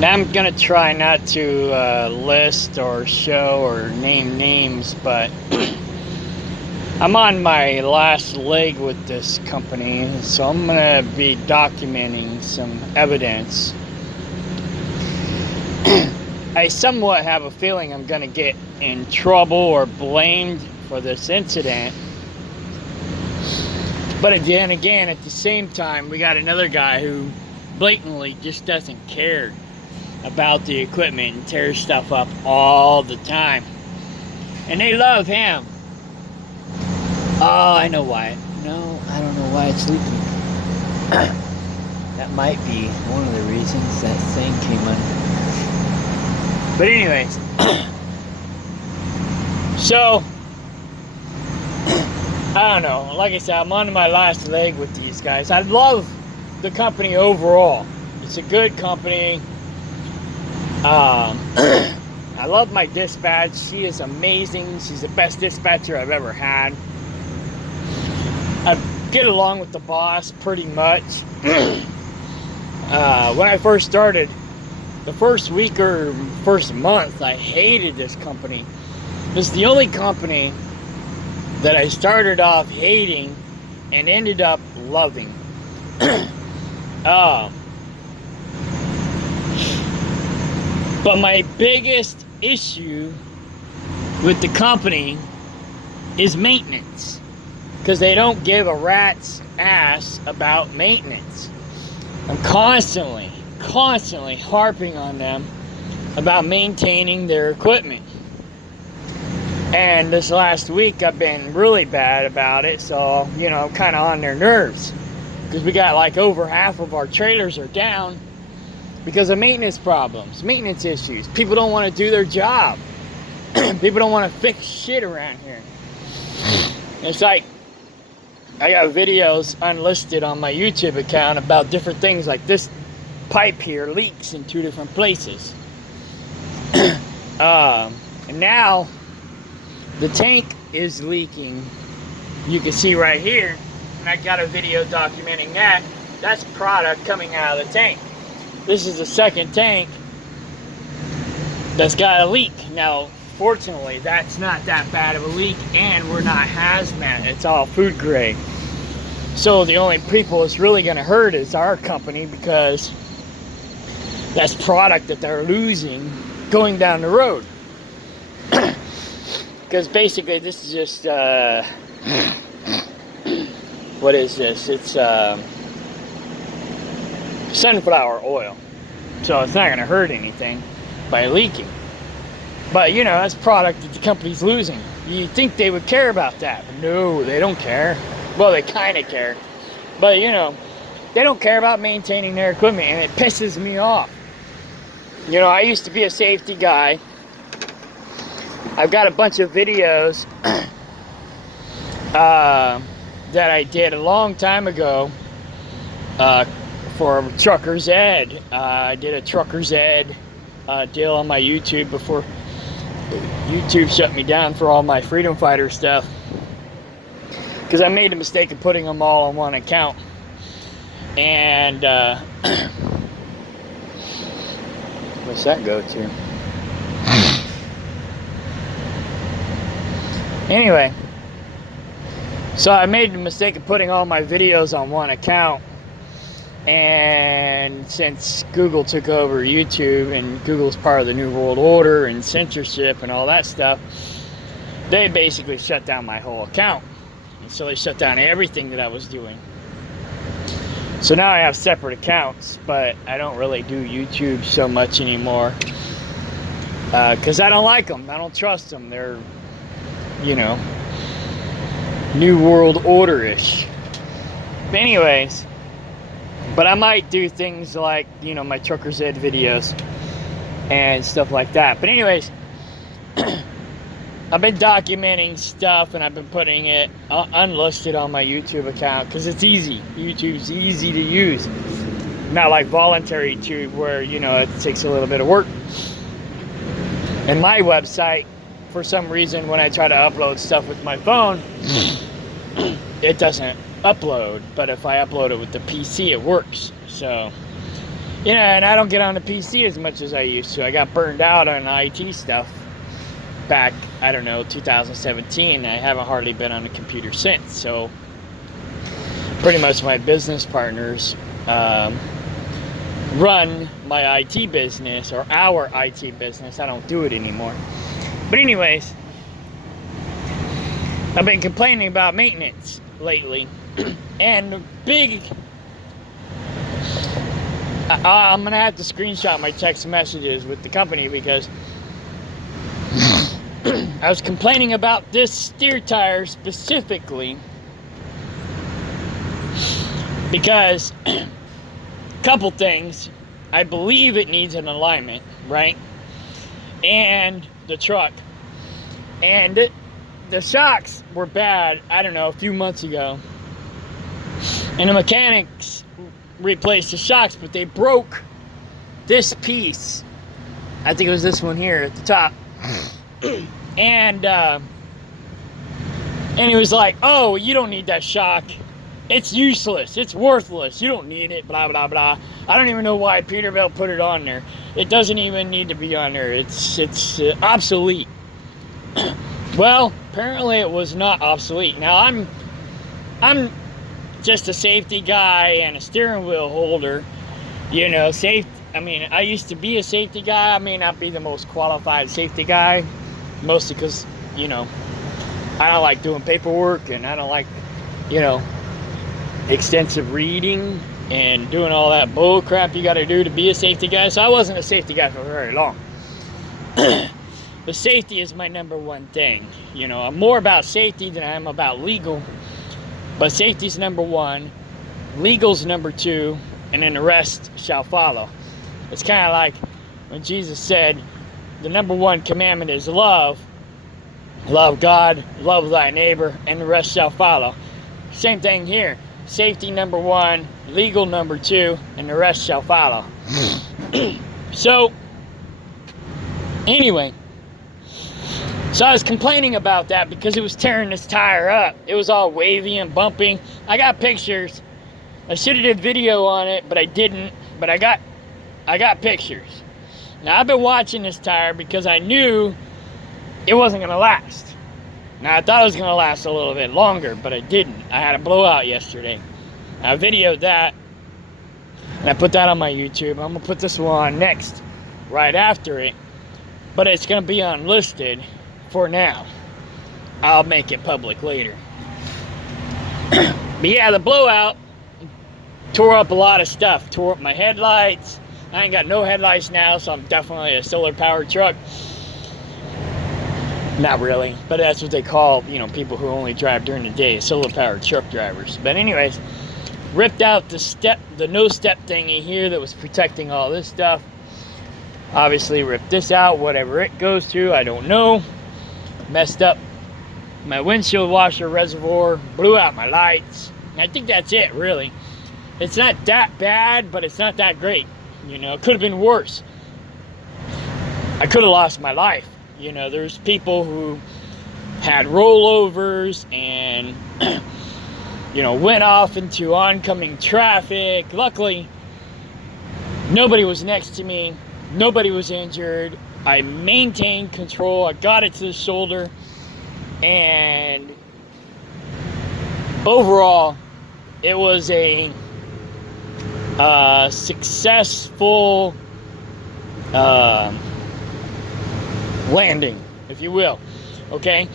Now I'm gonna try not to list or show or name names, but I'm on my last leg with this company, so I'm gonna be documenting some evidence. I somewhat have a feeling I'm gonna get in trouble or blamed for this incident. But again, at the same time, we got another guy who blatantly just doesn't care about the equipment and tears stuff up all the time. And they love him. Oh, I know why. No, I don't know why it's leaking. That might be one of the reasons that thing came under. But anyways, so, I don't know. Like I said, I'm on my last leg with these guys. I love the company overall. It's a good company. I love my dispatch. She is amazing. She's the best dispatcher I've ever had. I get along with the boss pretty much. When I first started, the first week or first month, I hated this company. This is the only company that I started off hating and ended up loving. But my biggest issue with the company is maintenance, because they don't give a rat's ass about maintenance. I'm constantly harping on them about maintaining their equipment. And this last week I've been really bad about it, so, you know, I'm kind of on their nerves. Because we got like over half of our trailers are down because of maintenance problems, maintenance issues. People don't want to do their job. People don't want to fix shit around here. It's like, I got videos unlisted on my YouTube account about different things, like this pipe here leaks in 2 different places. And now the tank is leaking. You can see right here, and I got a video documenting that. That's product coming out of the tank. This is the second tank that's got a leak. Now, fortunately, that's not that bad of a leak, and we're not hazmat. It's all food grade. So the only people it's really going to hurt is our company, because that's product that they're losing going down the road. Because basically this is just, what is this? It's sunflower oil. So it's not going to hurt anything by leaking. But, you know, that's product that the company's losing. You'd think they would care about that. But no, they don't care. Well, they kind of care. But, you know, they don't care about maintaining their equipment, and it pisses me off. You know, I used to be a safety guy. I've got a bunch of videos that I did a long time ago for Trucker's Ed. I did a Trucker's Ed deal on my YouTube before YouTube shut me down for all my freedom fighter stuff, because I made the mistake of putting them all on one account. And what's that go to? Anyway, so I made the mistake of putting all my videos on one account, and since Google took over YouTube, and Google's part of the New World Order and censorship and all that stuff, they basically shut down my whole account. And so they shut down everything that I was doing. So now I have separate accounts, but I don't really do YouTube so much anymore, because I don't like them. I don't trust them. They're, you know, New World Order-ish. But anyways, but I might do things like, you know, my Trucker's Ed videos and stuff like that. But anyways, I've been documenting stuff, and I've been putting it unlisted on my YouTube account because it's easy. YouTube's easy to use. Not like voluntary tube where, you know, it takes a little bit of work. And my website, for some reason, when I try to upload stuff with my phone, it doesn't upload. But if I upload it with the PC, it works. So You know, and I don't get on the PC as much as I used to. I got burned out on IT stuff back, I don't know, 2017. I haven't hardly been on the computer since. So pretty much my business partners run my IT business, or our IT business. I don't do it anymore. But anyways, I've been complaining about maintenance lately. And big, I'm going to have to screenshot my text messages with the company, because I was complaining about this steer tire specifically because couple things. I believe it needs an alignment, right? And the truck. And the shocks were bad, I don't know, a few months ago. And the mechanics replaced the shocks, but they broke this piece. I think it was this one here at the top. And he was like, oh, you don't need that shock. It's useless. It's worthless. You don't need it, blah, blah, blah. I don't even know why Peterbilt put it on there. It doesn't even need to be on there. It's obsolete. Well, apparently it was not obsolete. Now, I'm just a safety guy and a steering wheel holder. You know, I mean, I used to be a safety guy. I may not be the most qualified safety guy, mostly because, you know, I don't like doing paperwork, and I don't like, you know, extensive reading and doing all that bull crap you got to do to be a safety guy. So I wasn't a safety guy for very long. But safety is my number one thing. You know, I'm more about safety than I am about legal. But safety's number one, legal's number two, and then the rest shall follow. It's kind of like when Jesus said, the number one commandment is love. Love God, love thy neighbor, and the rest shall follow. Same thing here. Safety number one, legal number two, and the rest shall follow. So, anyway. So I was complaining about that because it was tearing this tire up. It was all wavy and bumping. I got pictures. I should have did video on it, but I didn't. But I got pictures. Now I've been watching this tire because I knew it wasn't going to last. Now I thought it was going to last a little bit longer, but I didn't. I had a blowout yesterday. I videoed that, and I put that on my YouTube. I'm going to put this one on next, right after it. But it's going to be unlisted for now. I'll make it public later. But yeah, the blowout tore up a lot of stuff. Tore up my headlights. I ain't got no headlights now, so I'm definitely a solar powered truck. Not really, but that's what they call, you know, people who only drive during the day, solar powered truck drivers. But anyways, ripped out the no step thingy here that was protecting all this stuff. Obviously ripped this out, whatever it goes to, I don't know. Messed up my windshield washer reservoir, blew out my lights. And I think that's it, really. It's not that bad, but it's not that great. You know, it could have been worse. I could have lost my life. You know, there's people who had rollovers and, you know, went off into oncoming traffic. Luckily, nobody was next to me. Nobody was injured. I maintained control. I got it to the shoulder. And overall, it was a successful landing, if you will. Okay?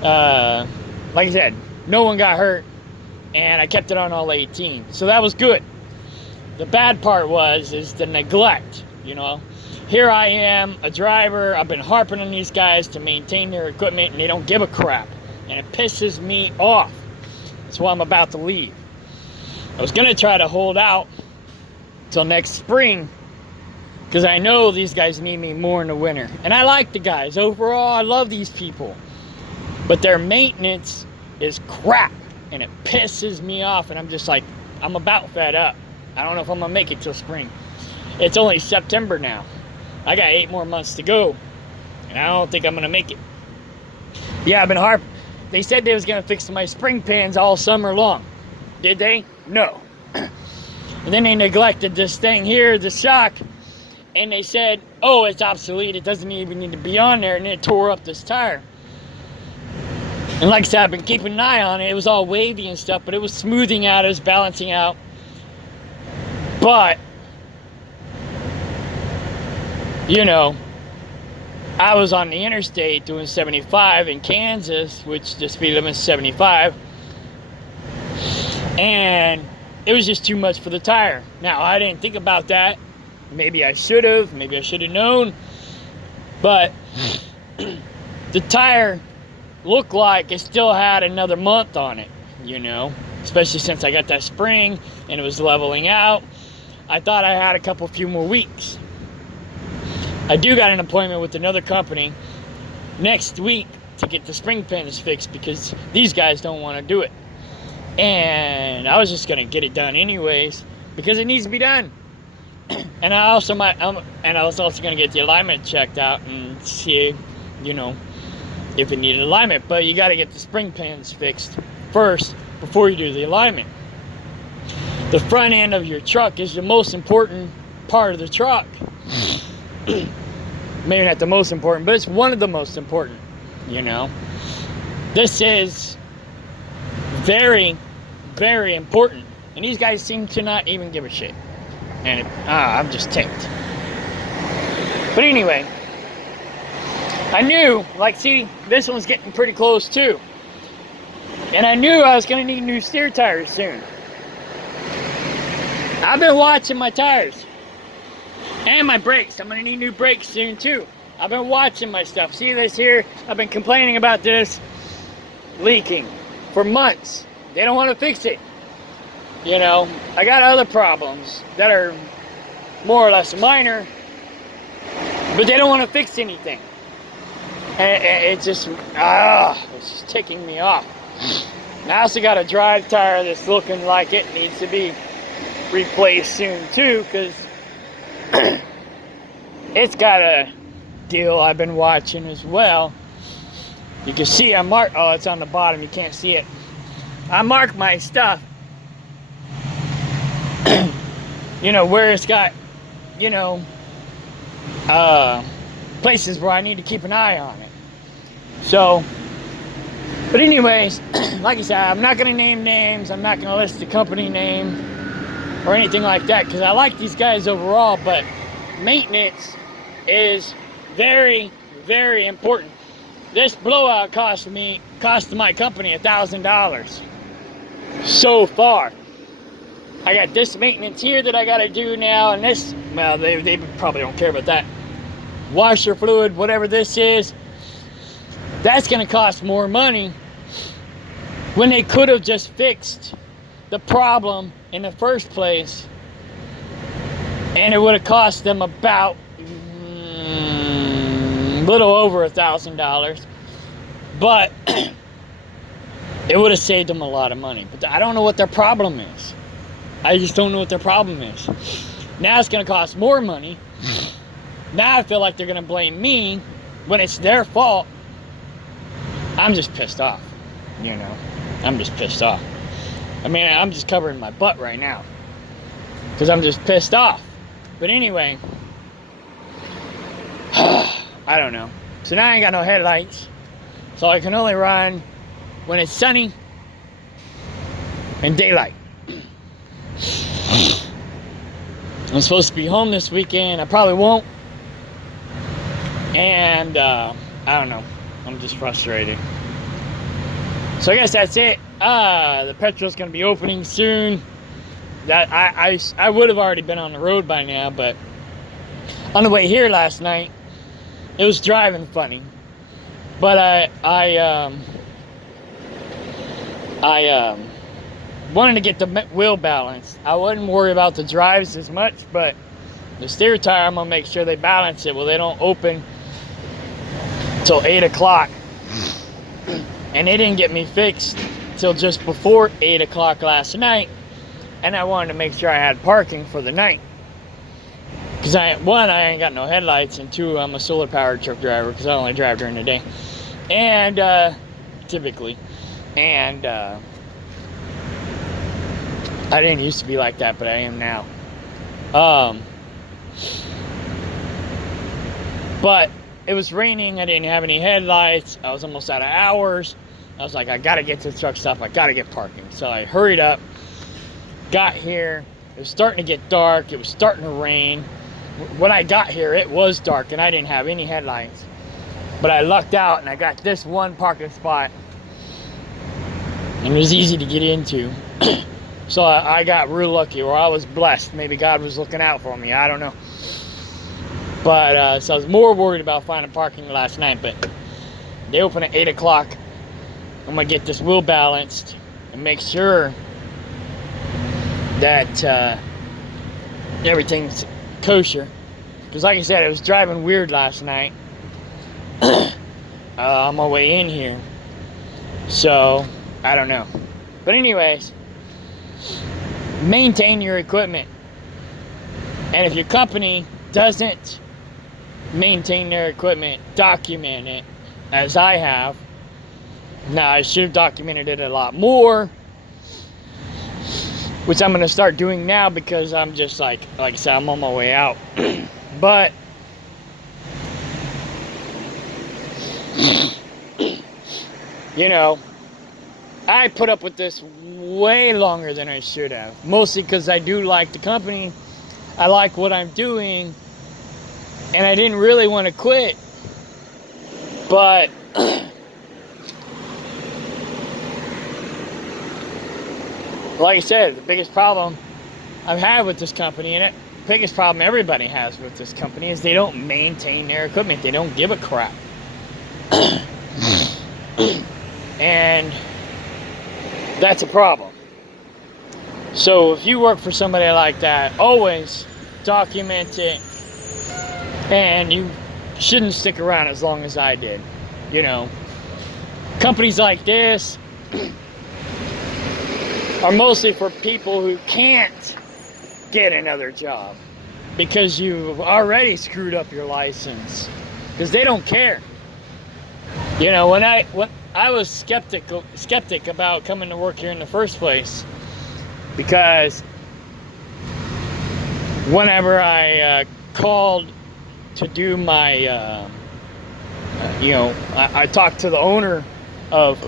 Like I said, no one got hurt, and I kept it on all 18. So that was good. The bad part is the neglect, you know. Here I am, a driver. I've been harping on these guys to maintain their equipment, and they don't give a crap. And it pisses me off. That's why I'm about to leave. I was going to try to hold out till next spring, because I know these guys need me more in the winter. And I like the guys. Overall, I love these people. But their maintenance is crap, and it pisses me off. And I'm just like, I'm about fed up. I don't know if I'm going to make it till spring. It's only September now. I got 8 more months to go, and I don't think I'm going to make it. Yeah, I've been harping. They said they was going to fix my spring pans all summer long. Did they? No. And then they neglected this thing here, the shock, and they said, oh, it's obsolete, it doesn't even need to be on there, and it tore up this tire. And like I said, I've been keeping an eye on it. It was all wavy and stuff, but it was smoothing out, it was balancing out. But, you know, I was on the interstate doing 75 in Kansas, which the speed limit is 75. And it was just too much for the tire. Now, I didn't think about that. Maybe I should have. Maybe I should have known. But the tire looked like it still had another month on it, you know. Especially since I got that spring and it was leveling out. I thought I had a few more weeks. I do got an appointment with another company next week to get the spring pins fixed because these guys don't want to do it. And I was just going to get it done anyways because it needs to be done. And I was also going to get the alignment checked out and see, you know, if it needed alignment. But you got to get the spring pins fixed first before you do the alignment. The front end of your truck is the most important part of the truck. Maybe not the most important, but it's one of the most important, you know. This is very, very important. And these guys seem to not even give a shit. And I'm just ticked. But anyway, I knew, like, see, this one's getting pretty close too. And I knew I was going to need new steer tires soon. I've been watching my tires. And my brakes. I'm going to need new brakes soon too. I've been watching my stuff. See this here? I've been complaining about this leaking for months. They don't want to fix it. You know, I got other problems that are more or less minor, but they don't want to fix anything. And it's just ticking me off. I also got a drive tire that's looking like it needs to be replaced soon too, because it's got a deal I've been watching as well. You can see I marked, oh, it's on the bottom, you can't see it. I marked my stuff, you know, where it's got, you know, places where I need to keep an eye on it. So, but anyways, like I said, I'm not going to name names, I'm not going to list the company name or anything like that, because I like these guys overall, but maintenance is very, very important. This blowout cost my company $1,000 so far. I got this maintenance here that I got to do now, and this, well, they probably don't care about that. Washer fluid, whatever this is, that's going to cost more money when they could have just fixed the problem in the first place, and it would have cost them about a little over $1,000, but it would have saved them a lot of money. But I don't know what their problem is. I just don't know what their problem is. Now it's going to cost more money. Now I feel like they're going to blame me when it's their fault. I'm just pissed off, you know. I'm just pissed off. I mean, I'm just covering my butt right now because I'm just pissed off. But anyway, I don't know. So now I ain't got no headlights, so I can only run when it's sunny and daylight. I'm supposed to be home this weekend. I probably won't. And I don't know. I'm just frustrated. So I guess that's it. The petrol's gonna be opening soon. That I would have already been on the road by now, but on the way here last night, it was driving funny. But I wanted to get the wheel balance. I wouldn't worry about the drives as much, but the steer tire, I'm gonna make sure they balance it. Well, they don't open till 8 o'clock, and they didn't get me fixed till just before 8 o'clock last night. And I wanted to make sure I had parking for the night, because one, I ain't got no headlights, and two, I'm a solar powered truck driver because I only drive during the day, and typically, and I didn't used to be like that, but I am now. But it was raining. I didn't have any headlights. I was almost out of hours. I was like, I gotta get to the truck stop. I gotta get parking. So I hurried up, got here. It was starting to get dark. It was starting to rain. When I got here, it was dark and I didn't have any headlights. But I lucked out and I got this one parking spot. And it was easy to get into. So I got real lucky, or I was blessed. Maybe God was looking out for me. I don't know. But so I was more worried about finding parking last night. But they open at 8 o'clock. I'm going to get this wheel balanced and make sure that everything's kosher. Because like I said, it was driving weird last night on my way in here. So, I don't know. But anyways, maintain your equipment. And if your company doesn't maintain their equipment, document it, as I have. Now, I should have documented it a lot more, which I'm going to start doing now because I'm just like I said, I'm on my way out. But you know, I put up with this way longer than I should have, mostly because I do like the company, I like what I'm doing, and I didn't really want to quit. But like I said, the biggest problem I've had with this company, and the biggest problem everybody has with this company, is they don't maintain their equipment. They don't give a crap. And that's a problem. So if you work for somebody like that, always document it. And you shouldn't stick around as long as I did. You know, companies like this are mostly for people who can't get another job because you've already screwed up your license, because they don't care. You know, when I was skeptic about coming to work here in the first place, because whenever I called to do my I talked to the owner of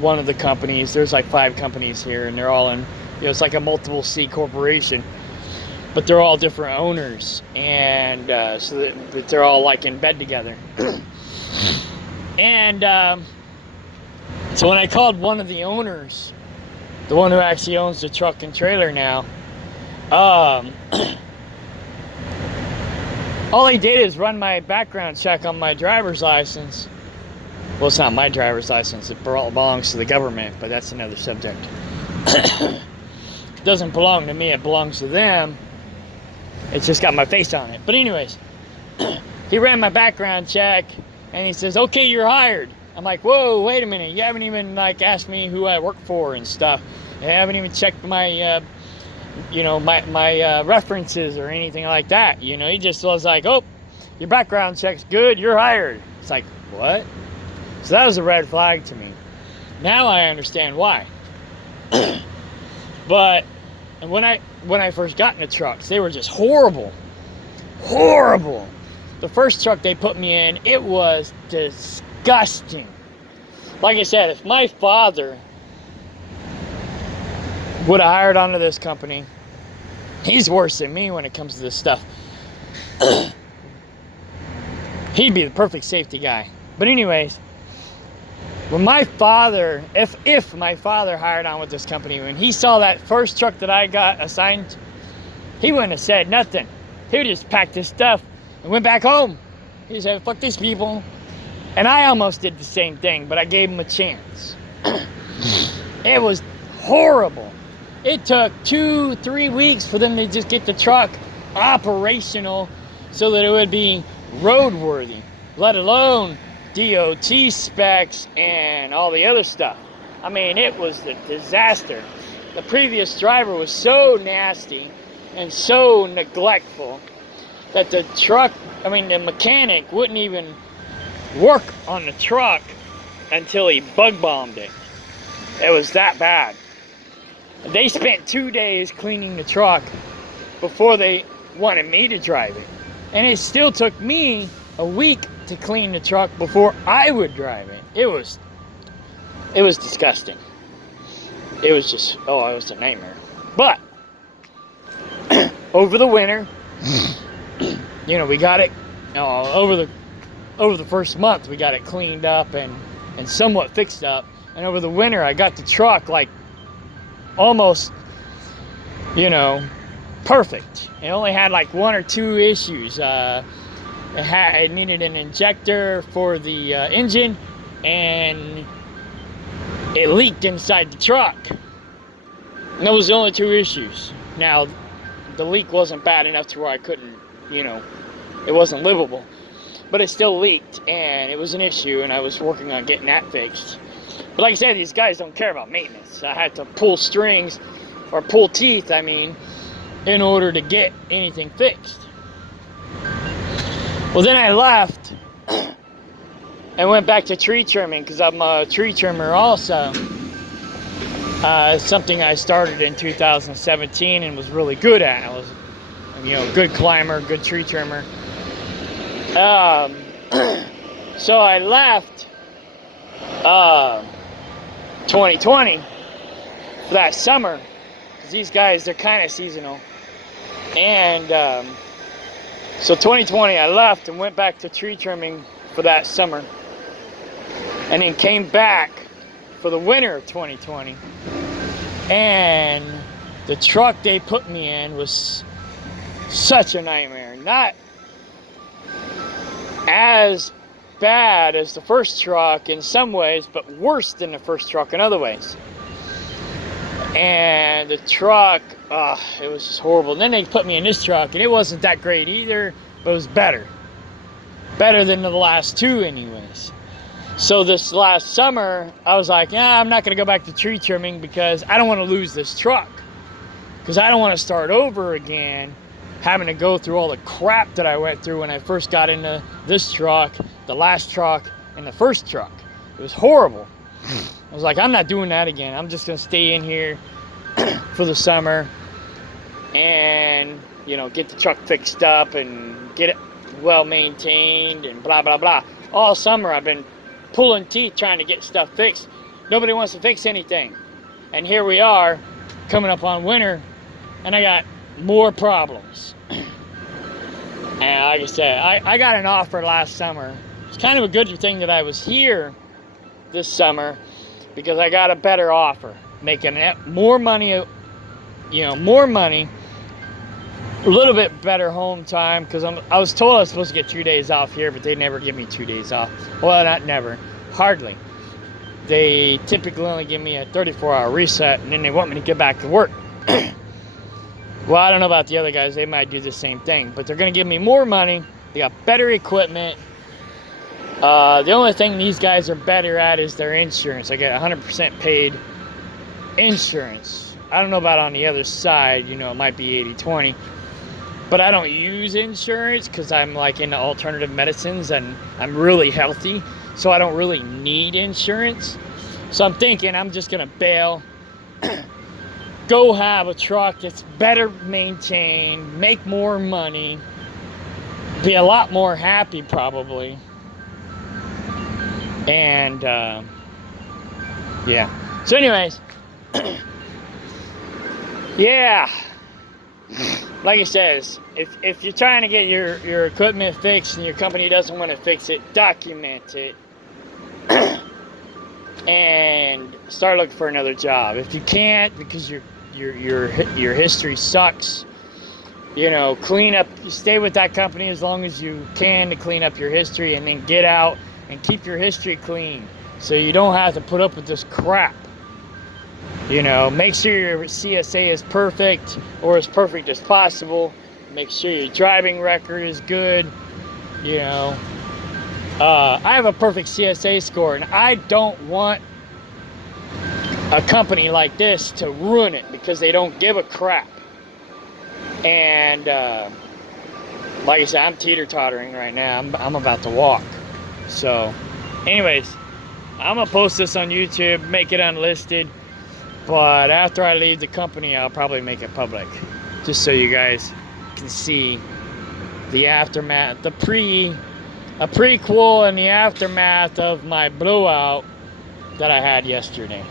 one of the companies. There's like 5 companies here, and they're all in, it's like a multiple C corporation, but they're all different owners, and so that they're all like in bed together. And so when I called one of the owners, the one who actually owns the truck and trailer now, all he did is run my background check on my driver's license. Well, it's not my driver's license. It belongs to the government, but that's another subject. It doesn't belong to me. It belongs to them. It's just got my face on it. But anyways, he ran my background check, and he says, okay, you're hired. I'm like, whoa, wait a minute. You haven't even like asked me who I work for and stuff. You haven't even checked my my references or anything like that. You know, he just was like, oh, your background check's good, you're hired. It's like, what? So that was a red flag to me. Now I understand why. But when I first got in the trucks, they were just horrible. Horrible. The first truck they put me in, it was disgusting. Like I said, if my father would have hired onto this company, he's worse than me when it comes to this stuff. He'd be the perfect safety guy. But anyways, when my father, if my father hired on with this company, when he saw that first truck that I got assigned, he wouldn't have said nothing. He would just packed his stuff and went back home. He said, fuck these people. And I almost did the same thing, but I gave him a chance. It was horrible. It took 2-3 weeks for them to just get the truck operational so that it would be roadworthy, let alone DOT specs and all the other stuff. I mean, it was a disaster. The previous driver was so nasty and so neglectful that the mechanic wouldn't even work on the truck until he bug bombed it. It was that bad. They spent 2 days cleaning the truck before they wanted me to drive it. And it still took me a week to clean the truck before I would drive it. It was disgusting. It was just, it was a nightmare. But over the winter, we got it, over the first month, we got it cleaned up and somewhat fixed up. And over the winter, I got the truck like almost, perfect. It only had like 1 or 2 issues. It needed an injector for the engine, and it leaked inside the truck. And those were the only 2 issues. Now, the leak wasn't bad enough to where I couldn't, it wasn't livable. But it still leaked, and it was an issue, and I was working on getting that fixed. But like I said, these guys don't care about maintenance. I had to pull strings, or pull teeth, in order to get anything fixed. Well, then I left and went back to tree trimming, because I'm a tree trimmer also. Something I started in 2017 and was really good at. I was, good climber, good tree trimmer. So I left 2020 for that summer, because these guys, they're kind of seasonal. And so 2020 I left and went back to tree trimming for that summer, and then came back for the winter of 2020. And the truck they put me in was such a nightmare. Not as bad as the first truck in some ways, but worse than the first truck in other ways. And the truck, it was just horrible. And then they put me in this truck, and it wasn't that great either, but it was better. Better than the last 2 anyways. So this last summer, I was like, I'm not going to go back to tree trimming, because I don't want to lose this truck. Because I don't want to start over again, having to go through all the crap that I went through when I first got into this truck, the last truck, and the first truck. It was horrible. I was like, I'm not doing that again. I'm just going to stay in here for the summer and, get the truck fixed up and get it well maintained and blah, blah, blah. All summer I've been pulling teeth trying to get stuff fixed. Nobody wants to fix anything. And here we are coming up on winter, and I got more problems. And like I said, I got an offer last summer. It's kind of a good thing that I was here this summer, because I got a better offer, making more money, more money, a little bit better home time, because I was told I was supposed to get 2 days off here, but they never give me 2 days off. Well, not never, hardly. They typically only give me a 34-hour reset, and then they want me to get back to work. Well, I don't know about the other guys. They might do the same thing, but they're going to give me more money. They got better equipment. The only thing these guys are better at is their insurance. I get 100% paid insurance. I don't know about on the other side. It might be 80-20. But I don't use insurance because I'm like into alternative medicines and I'm really healthy. So I don't really need insurance. So I'm thinking I'm just going to bail. Go have a truck that's better maintained. Make more money. Be a lot more happy probably. And yeah. So anyways, yeah. Like it says, if you're trying to get your equipment fixed and your company doesn't want to fix it, document it and start looking for another job. If you can't, because your history sucks, clean up. Stay with that company as long as you can to clean up your history, and then get out and keep your history clean so you don't have to put up with this crap. Make sure your CSA is perfect, or as perfect as possible. Make sure your driving record is good. I have a perfect CSA score, and I don't want a company like this to ruin it because they don't give a crap. And like I said, I'm teeter-tottering right now. I'm about to walk. So anyways, I'm gonna post this on YouTube, make it unlisted. But after I leave the company, I'll probably make it public, just so you guys can see the aftermath, a prequel and the aftermath of my blowout that I had yesterday.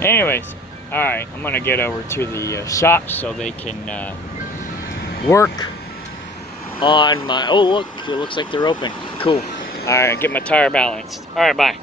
Anyways, all right, I'm gonna get over to the shop so they can work on my. Oh, look, it looks like they're open. Cool. All right, get my tire balanced. All right, bye.